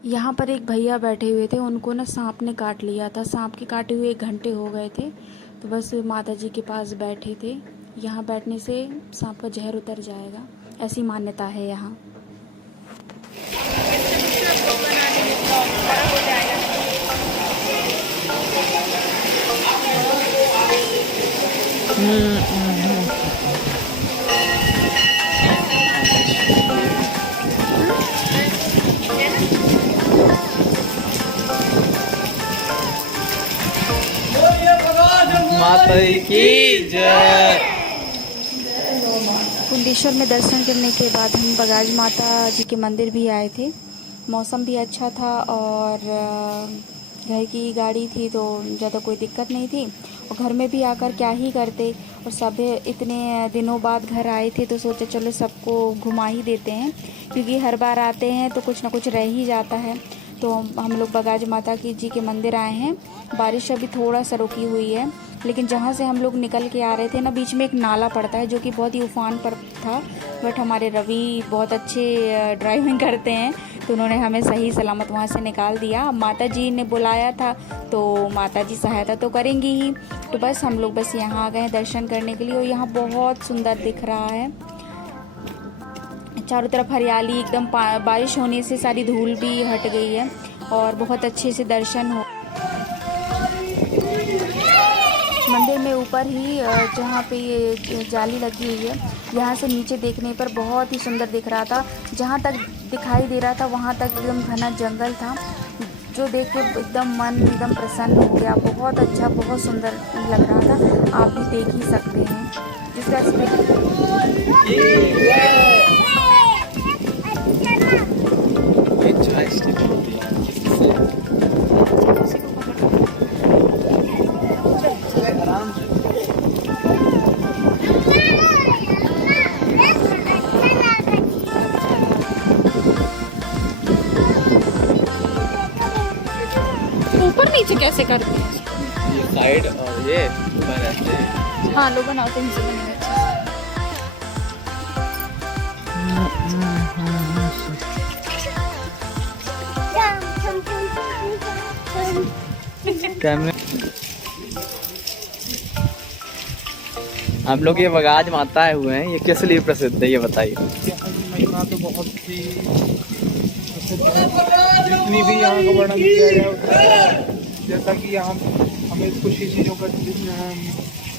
यहाँ पर एक भैया बैठे हुए थे, उनको ना सांप ने काट लिया था। सांप के काटे हुए 1 घंटे हो गए थे, तो बस माता जी के पास बैठे थे। यहाँ बैठने से सांप का जहर उतर जाएगा, ऐसी मान्यता है यहाँ। माता की जय। कुंडेश्वर में दर्शन करने के बाद हम बगाज माता जी के मंदिर भी आए थे। मौसम भी अच्छा था और घर की गाड़ी थी तो ज़्यादा कोई दिक्कत नहीं थी। और घर में भी आकर क्या ही करते, और सब इतने दिनों बाद घर आए थे तो सोचे चलो सबको घुमा ही देते हैं, क्योंकि हर बार आते हैं तो कुछ ना कुछ रह ही जाता है। तो हम लोग बगाज माता की जी के मंदिर आए हैं। बारिश अभी थोड़ा सा रुकी हुई है, लेकिन जहाँ से हम लोग निकल के आ रहे थे ना, बीच में एक नाला पड़ता है जो कि बहुत ही उफान पर था। बट हमारे रवि बहुत अच्छे ड्राइविंग करते हैं, तो उन्होंने हमें सही सलामत वहाँ से निकाल दिया। माता जी ने बुलाया था तो माता जी सहायता तो करेंगी ही। तो बस हम लोग बस यहाँ आ गए हैं दर्शन करने के लिए, और यहाँ बहुत सुंदर दिख रहा है। चारों तरफ हरियाली, एकदम बारिश होने से सारी धूल भी हट गई है और बहुत अच्छे से दर्शन हो। मंदिर में ऊपर ही जहाँ पे ये जाली लगी हुई है, यहाँ से नीचे देखने पर बहुत ही सुंदर दिख रहा था। जहाँ तक दिखाई दे रहा था वहाँ तक एकदम घना जंगल था, जो देख के एकदम मन एकदम प्रसन्न हो गया। बहुत अच्छा, बहुत सुंदर लग रहा था। आप भी देख ही सकते हैं जिसका ऊपर नीचे कैसे करते हैं? ये साइड और ये ऊपर ऐसे। हाँ, लोग बनाते हैं बनेगा। कैमरे आप लोग ये बगाज माता आए हुए हैं, ये किस लिए प्रसिद्ध है ये बताइए। महिमा तो बहुत ही प्रसिद्ध है, जितनी भी यहाँ का वर्णन किया गया है, जैसा कि यहाँ हमें कुछ ही चीज़ों का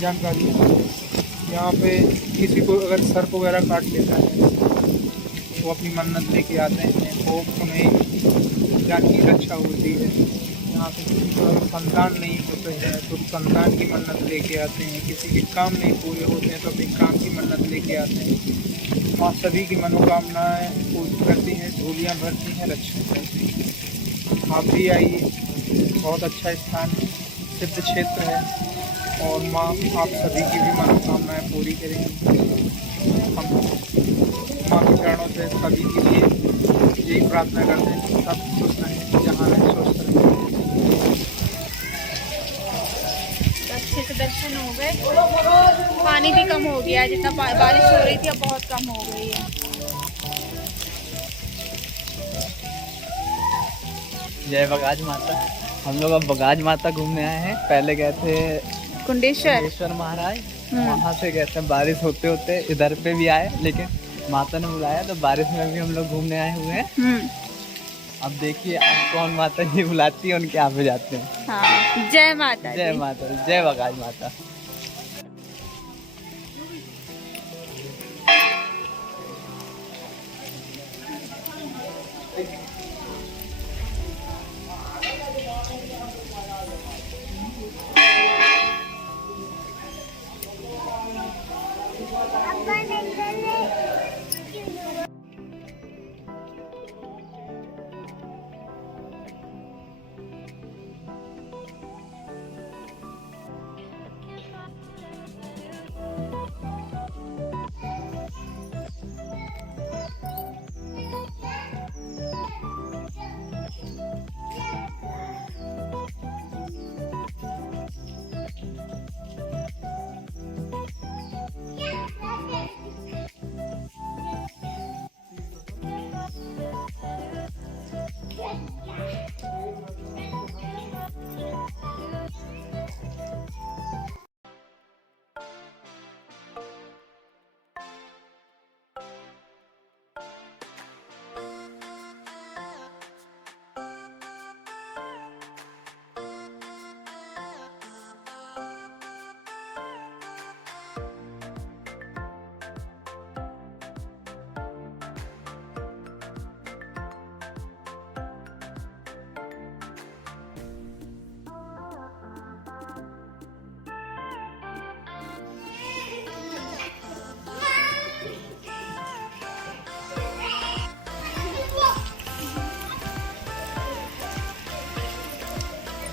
जानकारी है। यहाँ पे किसी को अगर सर्प वगैरह काट लेता है तो अपनी मन्नत लेके आते हैं, वो उन्हें जान की रक्षा होती है। यहाँ पे किसी को अगर संतान नहीं होते हैं तो संतान की मन्नत लेके आते हैं, किसी के काम नहीं पूरे होते हैं तो अपने काम की मन्नत लेके आते हैं। माँ सभी की मनोकामनाएं पूरी करती हैं, झोलियाँ भरती हैं, रक्षा करती हैं। आप भी आइए, बहुत अच्छा स्थान है, सिद्ध क्षेत्र है, और माँ आप सभी की भी मनोकामनाएं पूरी करेंगी। हम माँ के चरणों से सभी के लिए यही प्रार्थना करते हैं, सब खुश रहें, जहाँ रहें स्वस्थ रहें। अच्छे से दर्शन हो गए। पानी भी कम हो गया, जितना बारिश हो रही थी अब बहुत कम हो गई है। जय बगाज माता। हम लोग अब बगाज माता घूमने आए हैं। पहले गए थे कुंडेश्वर महाराज, वहाँ से गए थे। बारिश होते होते इधर पे भी आए, लेकिन माता ने बुलाया तो बारिश में भी हम लोग घूमने आए हुए हैं। अब देखिए अब कौन माता जी बुलाती है उनके यहाँ पे जाते हैं। हाँ, जय माता, जय माता, जय बगाज माता।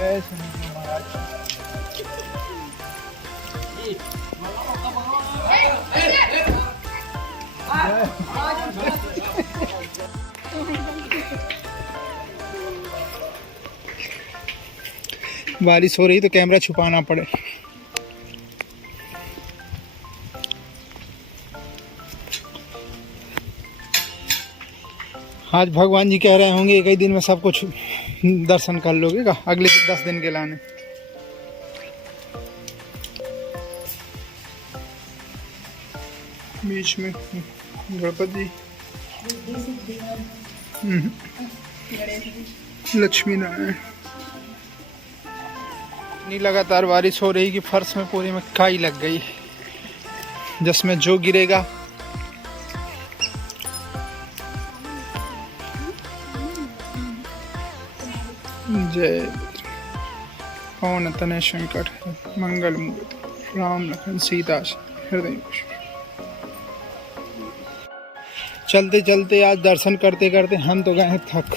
जय शनि महाराज। बारिश हो रही तो कैमरा छुपाना पड़े। आज भगवान जी कह रहे होंगे एक ही दिन में सब कुछ दर्शन कर लोगे का, अगले 10 दिन के लाने। बीच में गणपति, लक्ष्मी नारायण। इतनी लगातार बारिश हो रही कि फर्श में पूरी में काई लग गई, जिसमें जो गिरेगा जय पवन तनय संकट मंगल मूर्ति राम लखन सीता हृदय। चलते चलते आज दर्शन करते करते हम तो गए हैं थक।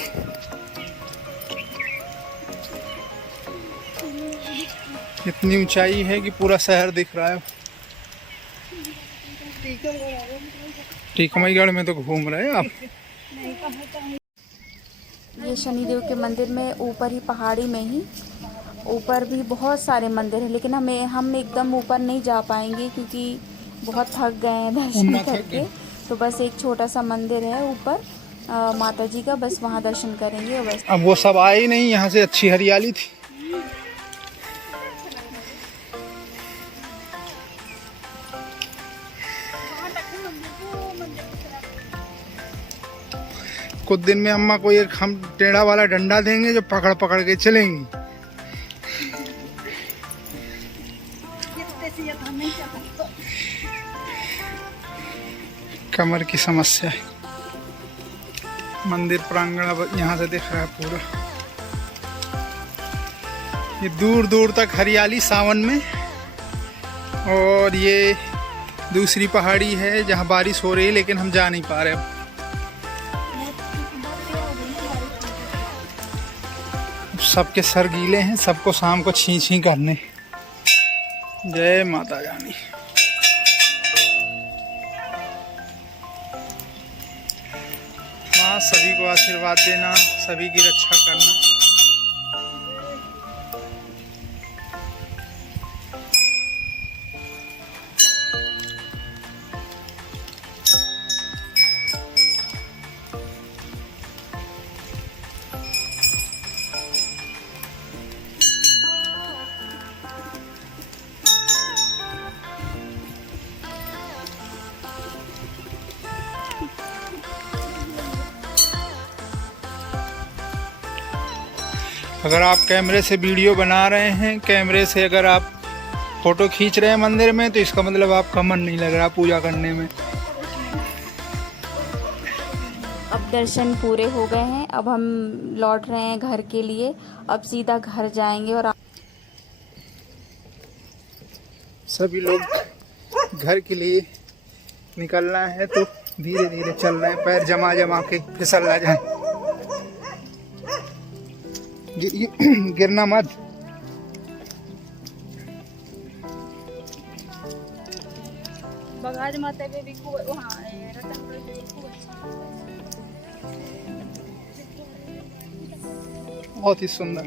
इतनी ऊंचाई है कि पूरा शहर दिख रहा है। टीकमईगढ़ में तो घूम रहे हैं आप। ये शनिदेव के मंदिर में ऊपर ही पहाड़ी में ही ऊपर भी बहुत सारे मंदिर हैं, लेकिन हम एकदम ऊपर नहीं जा पाएंगे क्योंकि बहुत थक गए हैं दर्शन करके। तो बस एक छोटा सा मंदिर है ऊपर माता जी का, बस वहाँ दर्शन करेंगे और बस। अब वो सब आए ही नहीं, यहाँ से अच्छी हरियाली थी। कुछ दिन में अम्मा को एक हम टेढ़ा वाला डंडा देंगे जो पकड़ पकड़ के चलेंगी। कमर की समस्या है। मंदिर प्रांगण अब यहाँ से दिख रहा है पूरा। ये दूर दूर तक हरियाली सावन में। और ये दूसरी पहाड़ी है जहाँ बारिश हो रही है लेकिन हम जा नहीं पा रहे अब। सबके सर गीले हैं, सबको शाम को छी छी करने। जय माता रानी। माँ सभी को आशीर्वाद देना, सभी की रक्षा करना। अगर आप कैमरे से वीडियो बना रहे हैं, कैमरे से अगर आप फोटो खींच रहे हैं मंदिर में, तो इसका मतलब आपका मन नहीं लग रहा पूजा करने में। अब दर्शन पूरे हो गए हैं, अब हम लौट रहे हैं घर के लिए। अब सीधा घर जाएंगे और सभी लोग घर के लिए निकलना है तो धीरे धीरे चल रहे हैं, पैर जमा जमा के फिसल ना जाए। गिरना मत। बगाज माता पे भी बहुत ही सुंदर।